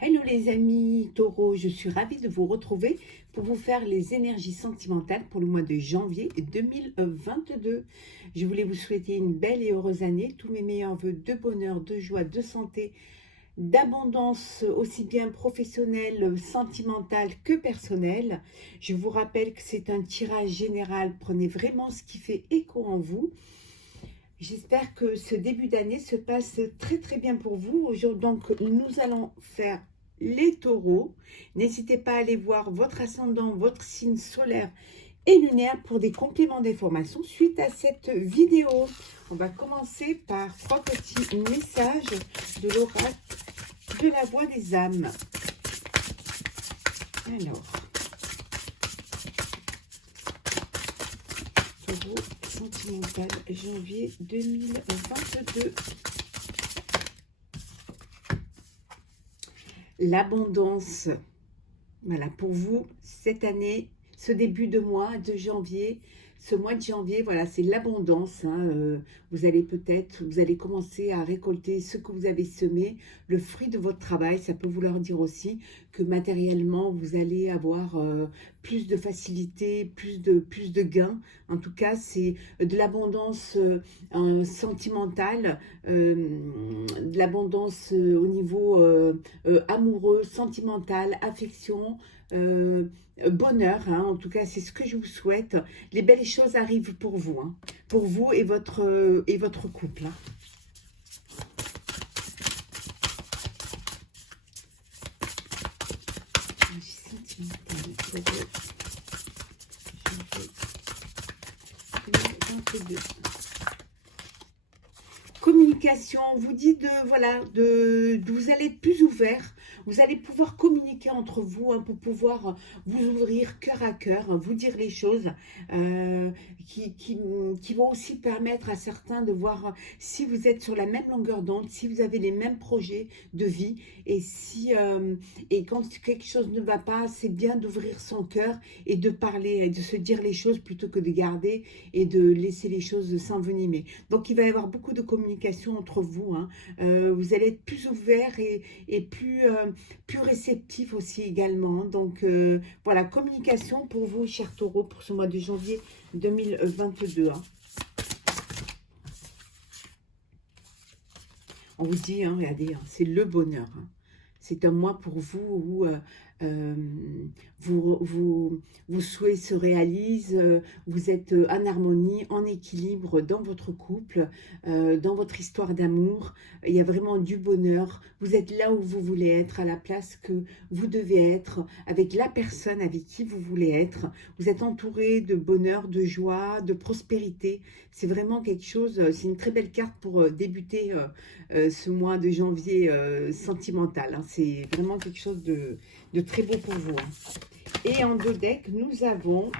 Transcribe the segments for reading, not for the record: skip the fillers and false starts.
Hello les amis taureaux, je suis ravie de vous retrouver pour vous faire les énergies sentimentales pour le mois de janvier 2022. Je voulais vous souhaiter une belle et heureuse année, tous mes meilleurs voeux de bonheur, de joie, de santé, d'abondance aussi bien professionnelle, sentimentale que personnelle. Je vous rappelle que c'est un tirage général, prenez vraiment ce qui fait écho en vous. J'espère que ce début d'année se passe très très bien pour vous. Aujourd'hui, donc, nous allons faire les taureaux. N'hésitez pas à aller voir votre ascendant, votre signe solaire et lunaire pour des compléments d'information suite à cette vidéo. On va commencer par 3 petits messages de l'oracle de la voix des âmes. Alors, taureau sentimental, janvier 2022. L'abondance, voilà, pour vous, cette année, ce début de mois de janvier, ce mois de janvier, voilà, c'est l'abondance. Vous allez commencer à récolter ce que vous avez semé, le fruit de votre travail. Ça peut vouloir dire aussi que matériellement, vous allez avoir plus de facilité, plus de gains. En tout cas, c'est de l'abondance sentimentale, de l'abondance au niveau amoureux, sentimental, affection, bonheur, en tout cas c'est ce que je vous souhaite. Les belles choses arrivent pour vous et votre couple. Sentimental, taureau, janvier 2022. Communication, on vous dit de vous allez être plus ouvert, vous allez pouvoir communiquer entre vous pour pouvoir vous ouvrir cœur à cœur, vous dire les choses qui vont aussi permettre à certains de voir si vous êtes sur la même longueur d'onde, si vous avez les mêmes projets de vie et quand quelque chose ne va pas, c'est bien d'ouvrir son cœur et de parler et de se dire les choses plutôt que de garder et de laisser les choses s'envenimer. Donc il va y avoir beaucoup de communication entre vous. Vous allez être plus ouvert et plus réceptif aussi également. Donc voilà, communication pour vous, chers taureaux, pour ce mois de janvier 2022. On vous dit, regardez, c'est le bonheur. C'est un mois pour vous où vos souhaits se réalisent, vous êtes en harmonie, en équilibre dans votre couple, dans votre histoire d'amour. Il y a vraiment du bonheur. Vous êtes là où vous voulez être, à la place que vous devez être, avec la personne avec qui vous voulez être. Vous êtes entouré de bonheur, de joie, de prospérité. C'est vraiment quelque chose, c'est une très belle carte pour débuter ce mois de janvier sentimental. C'est vraiment quelque chose de très beau pour vous. Et en dos deck, nous avons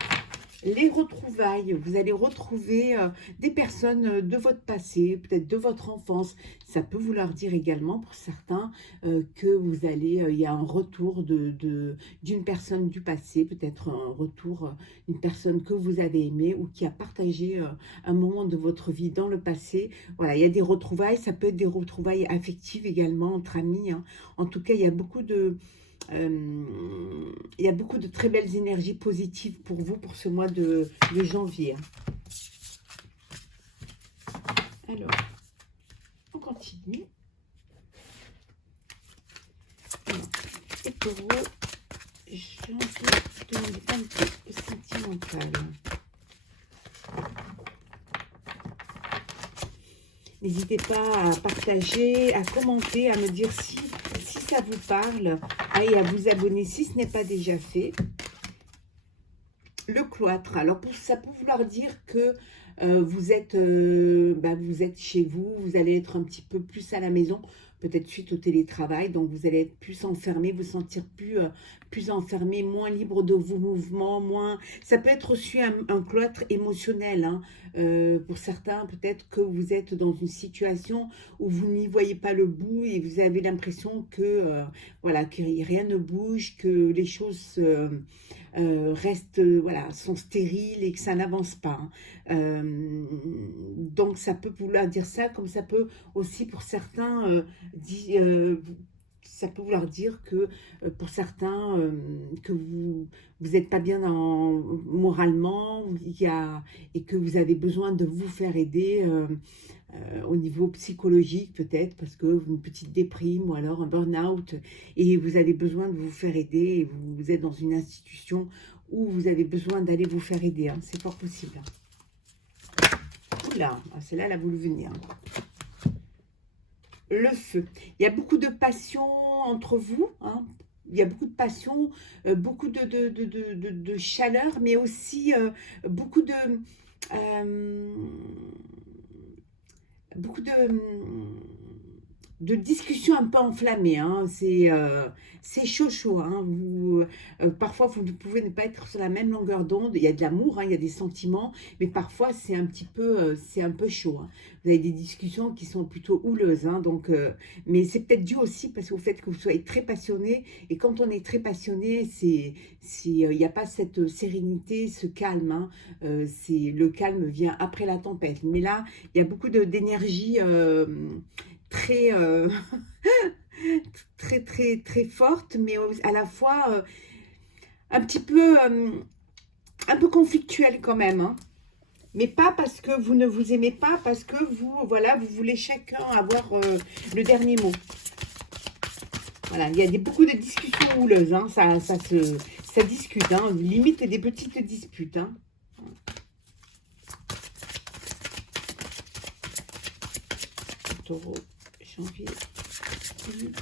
les retrouvailles. Vous allez retrouver des personnes de votre passé, peut-être de votre enfance. Ça peut vouloir dire également pour certains que vous allez, il y a un retour d'une personne du passé, peut-être un retour d'une personne que vous avez aimée ou qui a partagé un moment de votre vie dans le passé. Voilà, il y a des retrouvailles, ça peut être des retrouvailles affectives également entre amis. En tout cas, il y a beaucoup de très belles énergies positives pour vous pour ce mois de janvier. Alors, on continue. Alors, et taureau, janvier 2022 sentimental. N'hésitez pas à partager, à commenter, à me dire si ça vous parle et à vous abonner si ce n'est pas déjà fait. Le cloître, alors ça peut vouloir dire que vous êtes chez vous, vous allez être un petit peu plus à la maison, peut-être suite au télétravail, donc vous allez être plus enfermé, vous sentir plus enfermé, moins libre de vos mouvements, ça peut être aussi un cloître émotionnel. Pour certains, peut-être que vous êtes dans une situation où vous n'y voyez pas le bout et vous avez l'impression que rien ne bouge, que les choses restent, sont stériles et que ça n'avance pas. Donc ça peut vouloir dire ça, comme ça peut aussi pour certains ça peut vouloir dire que pour certains, que vous n'êtes pas bien moralement, et que vous avez besoin de vous faire aider au niveau psychologique peut-être, parce que une petite déprime ou alors un burn-out, et vous avez besoin de vous faire aider, et vous êtes dans une institution où vous avez besoin d'aller vous faire aider, hein, c'est fort possible. Oula, celle-là, elle a voulu venir. Le feu. Il y a beaucoup de passion entre vous, hein. Il y a beaucoup de passion, beaucoup de chaleur, mais aussi beaucoup euh, beaucoup de discussions un peu enflammées, hein. C'est chaud chaud, hein. Parfois vous pouvez ne pas être sur la même longueur d'onde. Il y a de l'amour, hein, il y a des sentiments, mais parfois c'est un petit peu c'est un peu chaud, hein. Vous avez des discussions qui sont plutôt houleuses, hein, donc mais c'est peut-être dû aussi parce qu'au fait que vous soyez très passionné, et quand on est très passionné, il n'y a pas cette sérénité, ce calme, hein. Le calme vient après la tempête, mais là il y a beaucoup d'énergie très, très forte, mais à la fois un petit peu, un peu conflictuelle quand même, hein. Mais pas parce que vous ne vous aimez pas, parce que vous, voilà, vous voulez chacun avoir le dernier mot. Voilà, il y a beaucoup de discussions houleuses, hein. Ça discute, hein, limite des petites disputes, hein. Taureau, janvier 2022.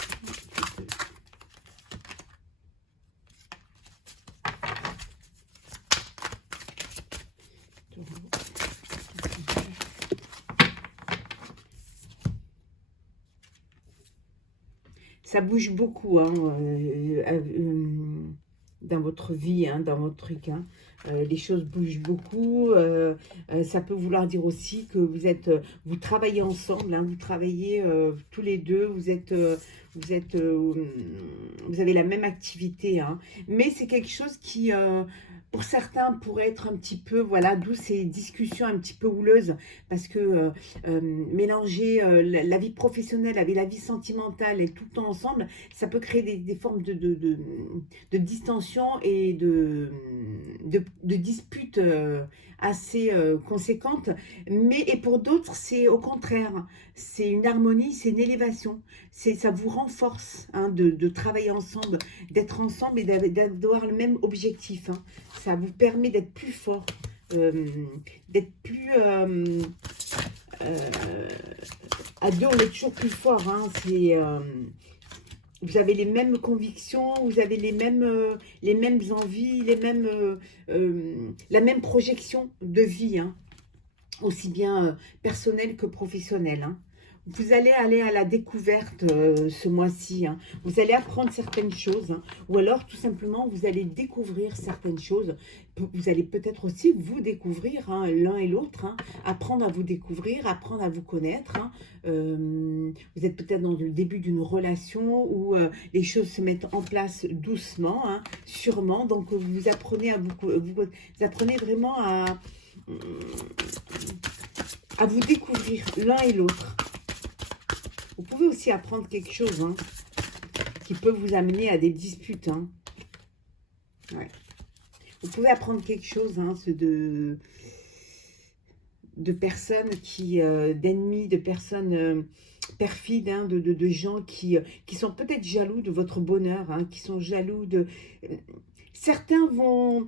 Ça bouge beaucoup, hein, dans votre vie, hein, dans votre truc, hein. Les choses bougent beaucoup. Ça peut vouloir dire aussi que vous travaillez ensemble, hein, vous travaillez tous les deux, vous avez la même activité, hein. Mais c'est quelque chose qui, pour certains, pourrait être un petit peu, voilà, d'où ces discussions un petit peu houleuses, parce que mélanger la vie professionnelle avec la vie sentimentale et tout le temps ensemble, ça peut créer des formes de distension et de disputes assez conséquentes. Et pour d'autres, c'est au contraire, c'est une harmonie, c'est une élévation. Ça vous renforce, hein, de travailler ensemble, d'être ensemble et d'avoir le même objectif, hein. Ça vous permet d'être plus fort, d'être plus... à deux, on est toujours plus fort, hein. Vous avez les mêmes convictions, vous avez les mêmes envies, la même projection de vie, hein, aussi bien personnelle que professionnelle, hein. Vous allez aller à la découverte ce mois-ci, hein. Vous allez apprendre certaines choses, hein, ou alors tout simplement vous allez découvrir certaines choses. Vous allez peut-être aussi vous découvrir, hein, l'un et l'autre, hein, apprendre à vous découvrir, apprendre à vous connaître, hein. Vous êtes peut-être dans le début d'une relation où les choses se mettent en place doucement, hein, sûrement. Donc vous apprenez vous apprenez vraiment à vous découvrir l'un et l'autre. Vous pouvez aussi apprendre quelque chose, hein, qui peut vous amener à des disputes, hein. Ouais. Vous pouvez apprendre quelque chose, hein, de personnes d'ennemis, de personnes perfides, hein, de gens qui sont peut-être jaloux de votre bonheur, hein, qui sont jaloux de... Certains ont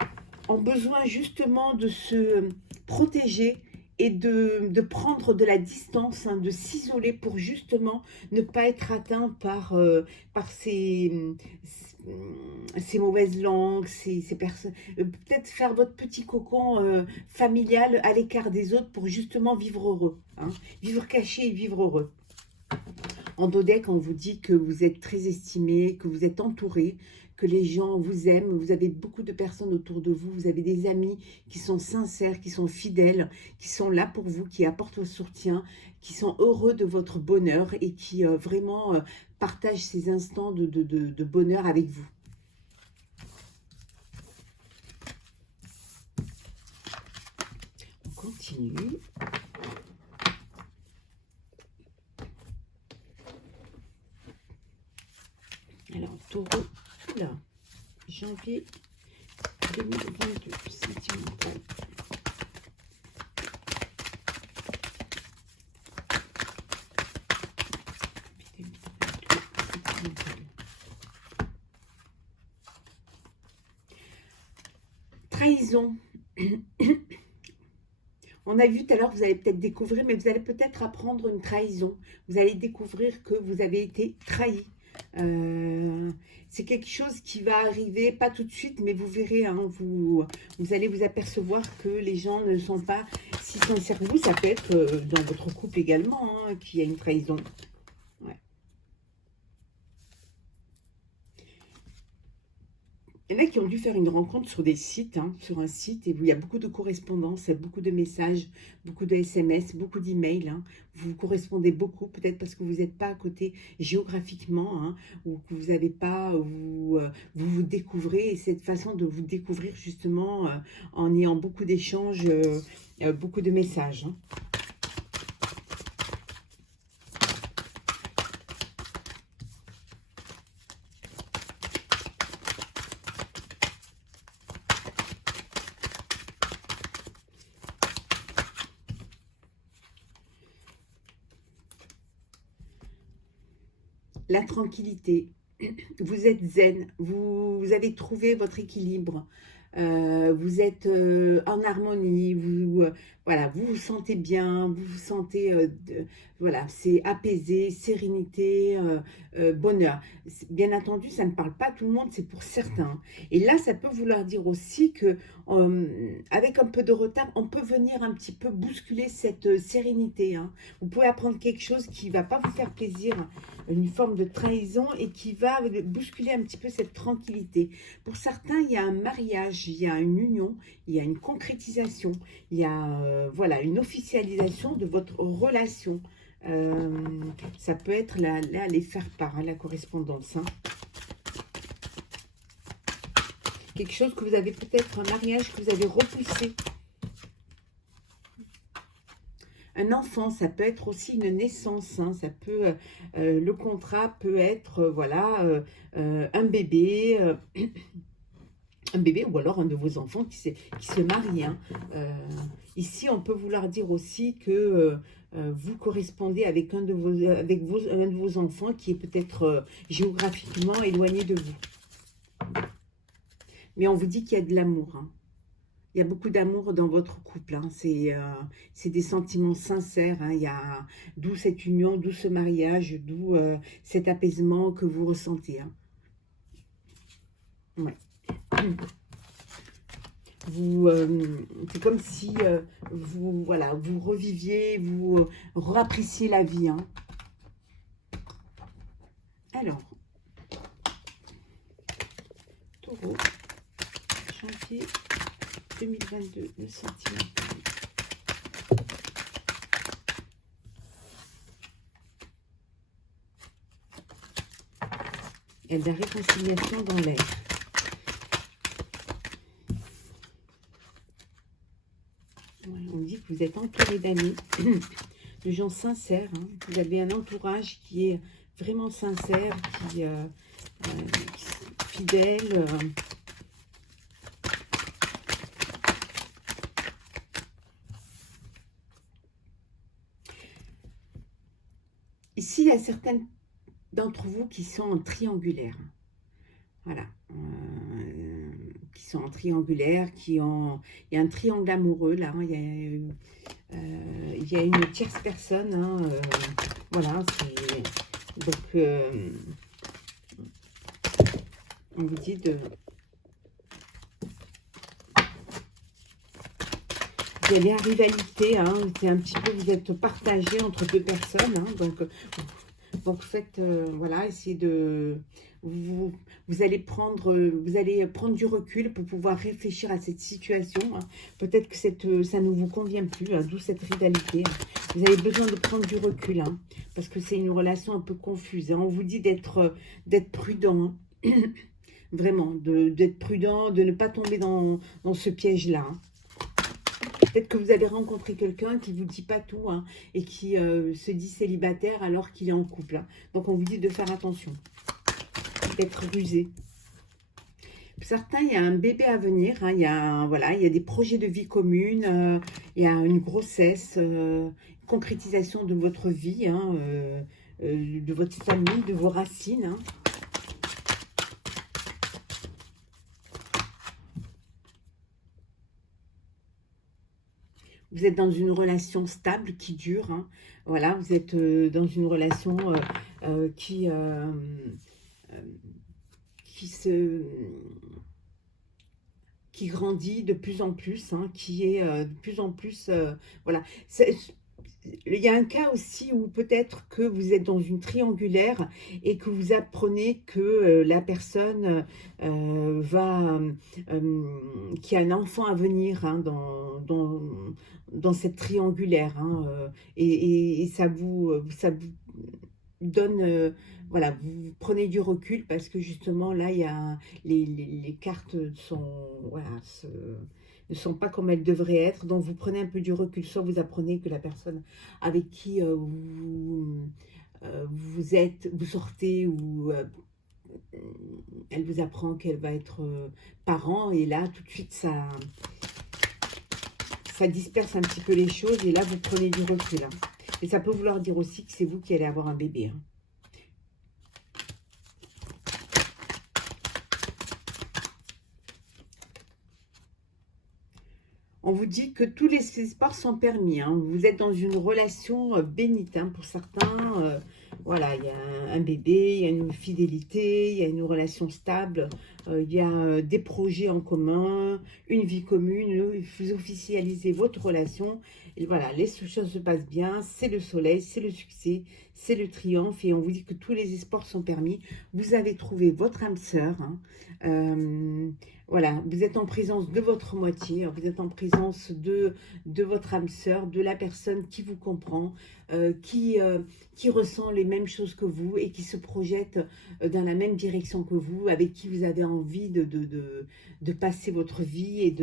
besoin justement de se protéger et de prendre de la distance, hein, de s'isoler pour justement ne pas être atteint par ces mauvaises langues, ces personnes. Peut-être faire votre petit cocon familial à l'écart des autres pour justement vivre heureux, hein, vivre caché et vivre heureux. En Dodec, on vous dit que vous êtes très estimé, que vous êtes entouré, que les gens vous aiment, vous avez beaucoup de personnes autour de vous, vous avez des amis qui sont sincères, qui sont fidèles, qui sont là pour vous, qui apportent votre soutien, qui sont heureux de votre bonheur et qui vraiment partagent ces instants de bonheur avec vous. On continue. Alors, taureau, là, janvier 2022, sentimental. Trahison. On a vu tout à l'heure, vous allez peut-être découvrir, mais vous allez peut-être apprendre une trahison. Vous allez découvrir que vous avez été trahi. C'est quelque chose qui va arriver, pas tout de suite, mais vous verrez, hein, vous allez vous apercevoir que les gens ne sont pas si sincères. Vous, ça peut être dans votre couple également, hein, qu'il y a une trahison. Ouais. Il y en a qui ont dû faire une rencontre sur des sites, hein, sur un site, et où il y a beaucoup de correspondances, beaucoup de messages, beaucoup de SMS, beaucoup d'emails. Hein. Vous correspondez beaucoup, peut-être parce que vous n'êtes pas à côté géographiquement, hein, ou que vous n'avez pas, vous vous découvrez, et cette façon de vous découvrir justement en ayant beaucoup d'échanges, beaucoup de messages. Hein. La tranquillité, vous êtes zen, vous avez trouvé votre équilibre, vous êtes en harmonie, voilà, vous vous sentez bien, vous vous sentez, voilà, c'est apaisé, sérénité, bonheur. Bien entendu, ça ne parle pas à tout le monde, c'est pour certains. Et là, ça peut vouloir dire aussi que, avec un peu de retard, on peut venir un petit peu bousculer cette sérénité. Hein. Vous pouvez apprendre quelque chose qui ne va pas vous faire plaisir, une forme de trahison et qui va bousculer un petit peu cette tranquillité. Pour certains, il y a un mariage, il y a une union, il y a une concrétisation, il y a voilà, une officialisation de votre relation. Ça peut être là les faire-part, hein, la correspondance. Hein. Quelque chose que vous avez peut-être, un mariage que vous avez repoussé. Un enfant, ça peut être aussi une naissance, hein, ça peut, le contrat peut être, voilà, un bébé, un bébé ou alors un de vos enfants qui se marie. Hein. Ici, on peut vouloir dire aussi que vous correspondez avec un de vos enfants qui est peut-être géographiquement éloigné de vous. Mais on vous dit qu'il y a de l'amour. Hein. Il y a beaucoup d'amour dans votre couple. Hein. C'est des sentiments sincères. Hein. D'où cette union, d'où ce mariage, d'où cet apaisement que vous ressentez. Hein. Ouais. C'est comme si voilà, vous reviviez, vous réappréciez la vie. Hein. Alors, taureau, janvier 2022, le sentiment. Il y a de la réconciliation dans l'air. On dit que vous êtes entouré d'amis, de gens sincères. Hein. Vous avez un entourage qui est vraiment sincère, qui est fidèle. Ici, il y a certaines d'entre vous qui sont en triangulaire. Voilà. Qui sont en triangulaire, il y a un triangle amoureux, là. Hein, il y a une tierce personne. Hein, voilà. Donc, on vous dit de... Il y a des rivalités, hein, c'est un petit peu, vous êtes partagé entre deux personnes, hein, donc faites, voilà, essayez de, vous allez prendre du recul pour pouvoir réfléchir à cette situation. Hein. Peut-être que ça ne vous convient plus, hein, d'où cette rivalité. Hein. Vous avez besoin de prendre du recul, hein, parce que c'est une relation un peu confuse. Hein. On vous dit d'être prudent, hein. Vraiment, d'être prudent, de ne pas tomber dans ce piège-là. Hein. Peut-être que vous avez rencontré quelqu'un qui ne vous dit pas tout, hein, et qui se dit célibataire alors qu'il est en couple. Hein. Donc, on vous dit de faire attention. d'être rusé. Pour certains, il y a un bébé à venir, hein, voilà, il y a des projets de vie commune, il y a une grossesse, concrétisation de votre vie, hein, de votre famille, de vos racines. Hein. Vous êtes dans une relation stable qui dure. Hein. Voilà, vous êtes dans une relation qui grandit de plus en plus, hein, qui est de plus en plus... voilà. Il y a un cas aussi où peut-être que vous êtes dans une triangulaire et que vous apprenez que la personne qui a un enfant à venir, hein, dans cette triangulaire, hein, et ça vous donne, voilà, vous prenez du recul parce que justement là, il y a les cartes sont, voilà, ne sont pas comme elles devraient être, donc vous prenez un peu du recul, soit vous apprenez que la personne avec qui vous sortez, ou elle vous apprend qu'elle va être parent, et là tout de suite ça disperse un petit peu les choses, et là vous prenez du recul. Hein. Et ça peut vouloir dire aussi que c'est vous qui allez avoir un bébé. Hein. On vous dit que tous les espoirs sont permis. Hein. Vous êtes dans une relation bénite. Hein. Pour certains, voilà, il y a un bébé, il y a une fidélité, il y a une relation stable, il y a des projets en commun, une vie commune, vous officialisez votre relation. Et voilà, les choses se passent bien, c'est le soleil, c'est le succès, c'est le triomphe. Et on vous dit que tous les espoirs sont permis. Vous avez trouvé votre âme sœur. Hein. Voilà, vous êtes en présence de votre moitié, vous êtes en présence de votre âme sœur, de la personne qui vous comprend, qui ressent les mêmes choses que vous et qui se projette dans la même direction que vous, avec qui vous avez envie de passer votre vie et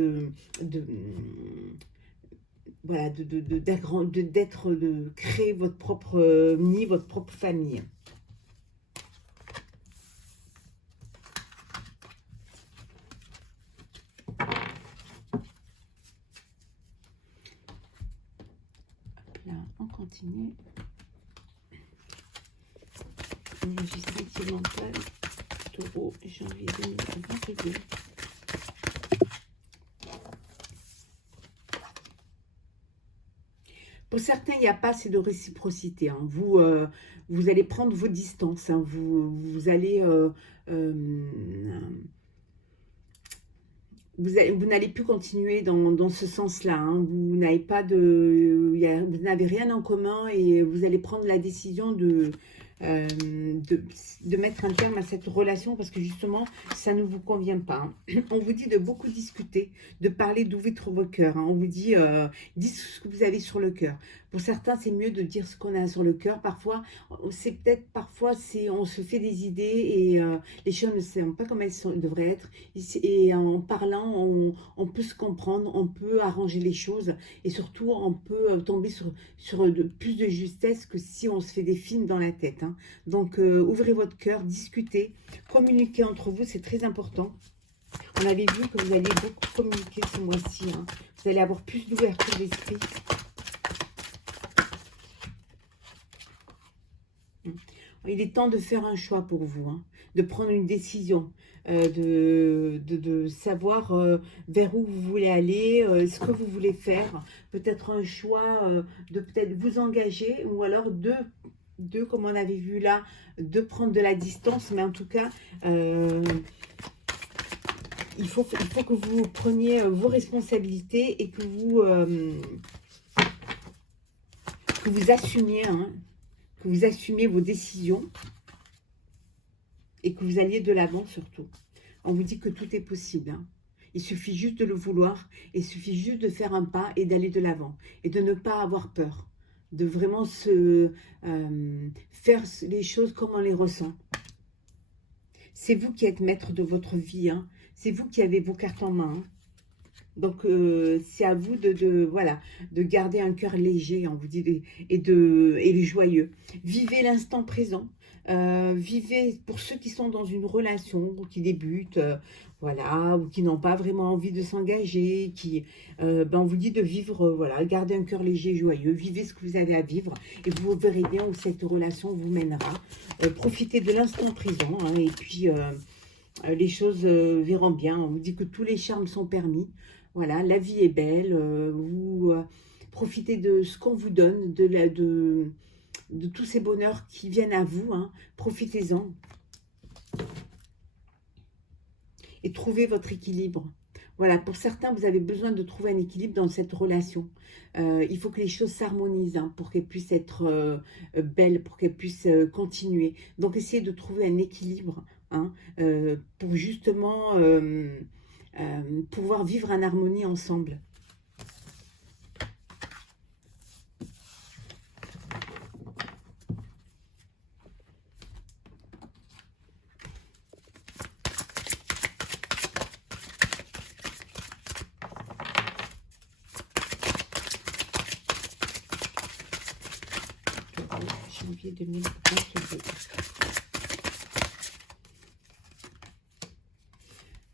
voilà, de créer votre propre nid, votre propre famille. Là, on continue. Énergie sentimentale, Taureau, janvier 2022. Pour certains, il n'y a pas assez de réciprocité. Hein. Vous allez prendre vos distances. Hein. Vous allez... vous n'allez plus continuer dans ce sens-là. Hein. Vous n'avez rien en commun et vous allez prendre la décision de mettre un terme à cette relation parce que justement, ça ne vous convient pas. Hein. On vous dit de beaucoup discuter, de parler, d'ouvrir vos cœurs. Hein. On vous dit, dites ce que vous avez sur le cœur. Pour certains, c'est mieux de dire ce qu'on a sur le cœur. Parfois, on se fait des idées et les choses ne sont pas comme elles devraient être. Et en parlant, on peut se comprendre, on peut arranger les choses et surtout, on peut tomber sur plus de justesse que si on se fait des films dans la tête. Hein. Donc, ouvrez votre cœur, discutez, communiquez entre vous, c'est très important. On avait vu que vous alliez beaucoup communiquer ce mois-ci. Hein. Vous allez avoir plus d'ouverture d'esprit. Il est temps de faire un choix pour vous, hein, de prendre une décision, de savoir vers où vous voulez aller, ce que vous voulez faire. Peut-être un choix de peut-être vous engager ou alors comme on avait vu là, de prendre de la distance. Mais en tout cas, il faut que vous preniez vos responsabilités et que vous assumiez, hein, que vous assumiez vos décisions et que vous alliez de l'avant surtout. On vous dit que tout est possible. Hein. Il suffit juste de le vouloir, il suffit juste de faire un pas et d'aller de l'avant et de ne pas avoir peur, de vraiment faire les choses comme on les ressent. C'est vous qui êtes maître de votre vie, hein. C'est vous qui avez vos cartes en main. Hein. Donc, c'est à vous voilà, de garder un cœur léger, on vous dit, et joyeux. Vivez l'instant présent. Vivez, pour ceux qui sont dans une relation ou qui débutent, voilà, ou qui n'ont pas vraiment envie de s'engager, on vous dit de vivre, voilà, garder un cœur léger et joyeux. Vivez ce que vous avez à vivre et vous verrez bien où cette relation vous mènera. Profitez de l'instant présent, hein, et puis les choses verront bien. On vous dit que tous les charmes sont permis. Voilà, la vie est belle. Vous profitez de ce qu'on vous donne, de tous ces bonheurs qui viennent à vous. Hein. Profitez-en. Et trouvez votre équilibre. Voilà, pour certains, vous avez besoin de trouver un équilibre dans cette relation. Il faut que les choses s'harmonisent, hein, pour qu'elles puissent être belles, pour qu'elles puissent continuer. Donc, essayez de trouver un équilibre, hein, pour justement pouvoir vivre en harmonie ensemble. Janvier 2022.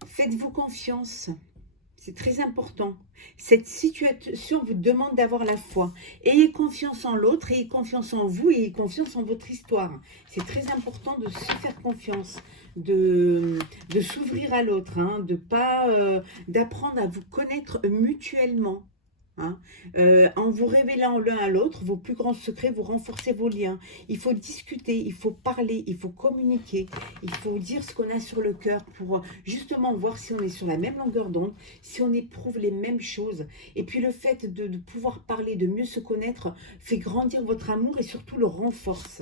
Faites-vous confiance. C'est très important. Cette situation vous demande d'avoir la foi. Ayez confiance en l'autre, ayez confiance en vous, ayez confiance en votre histoire. C'est très important de se faire confiance, de s'ouvrir à l'autre, hein, d'apprendre à vous connaître mutuellement. Hein. En vous révélant l'un à l'autre vos plus grands secrets, vous renforcez vos liens. Il faut discuter, il faut parler, il faut communiquer, il faut dire ce qu'on a sur le cœur pour justement voir si on est sur la même longueur d'onde, si on éprouve les mêmes choses. Et puis le fait de pouvoir parler, de mieux se connaître, fait grandir votre amour et surtout le renforce.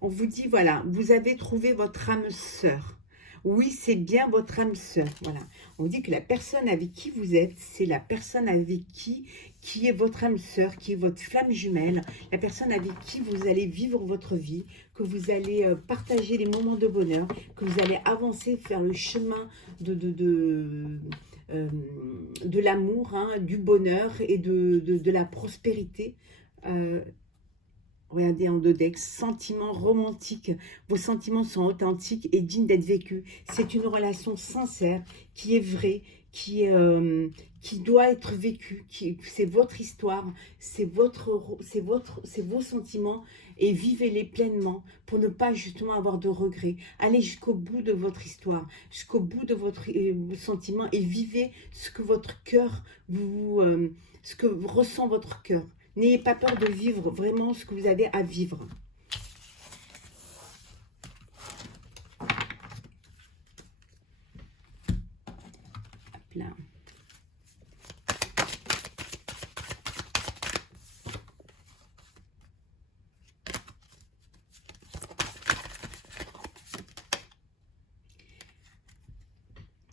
On vous dit, voilà, vous avez trouvé votre âme sœur. Oui, c'est bien votre âme sœur. Voilà. On vous dit que la personne avec qui vous êtes, c'est la personne avec qui est votre âme sœur, qui est votre flamme jumelle, la personne avec qui vous allez vivre votre vie, que vous allez partager les moments de bonheur, que vous allez avancer, faire le chemin de l'amour, hein, du bonheur et de la prospérité. Regardez en Dodex, sentiments romantiques. Vos sentiments sont authentiques et dignes d'être vécus. C'est une relation sincère, qui est vraie, qui doit être vécue. C'est votre histoire, c'est vos sentiments et vivez-les pleinement pour ne pas justement avoir de regrets. Allez jusqu'au bout de votre histoire, jusqu'au bout de votre sentiment et vivez ce que votre cœur ce que ressent votre cœur. N'ayez pas peur de vivre vraiment ce que vous avez à vivre. Hop là.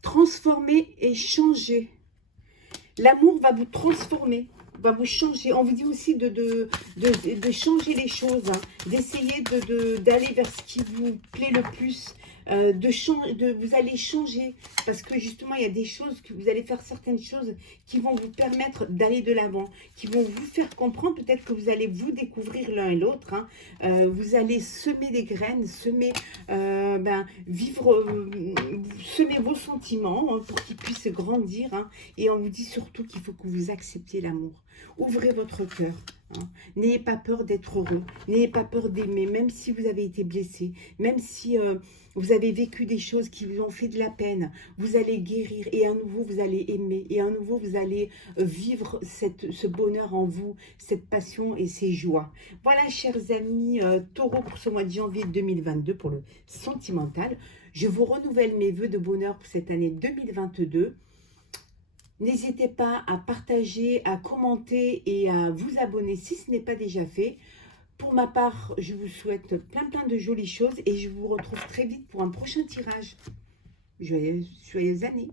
Transformer et changer. L'amour va vous transformer, va vous changer. On vous dit aussi de changer les choses, hein, d'essayer d'aller vers ce qui vous plaît le plus, vous allez changer, parce que justement, il y a des choses que vous allez faire, certaines choses qui vont vous permettre d'aller de l'avant, qui vont vous faire comprendre, peut-être que vous allez vous découvrir l'un et l'autre, hein. Vous allez semer des graines, semer, semer vos sentiments, hein, pour qu'ils puissent grandir, hein. Et on vous dit surtout qu'il faut que vous acceptiez l'amour. Ouvrez votre cœur. Hein. N'ayez pas peur d'être heureux. N'ayez pas peur d'aimer, même si vous avez été blessé, même si vous avez vécu des choses qui vous ont fait de la peine. Vous allez guérir et à nouveau vous allez aimer. Et à nouveau vous allez vivre ce bonheur en vous, cette passion et ces joies. Voilà, chers amis taureaux, pour ce mois de janvier 2022, pour le sentimental. Je vous renouvelle mes vœux de bonheur pour cette année 2022. N'hésitez pas à partager, à commenter et à vous abonner si ce n'est pas déjà fait. Pour ma part, je vous souhaite plein de jolies choses et je vous retrouve très vite pour un prochain tirage. Joyeuses années!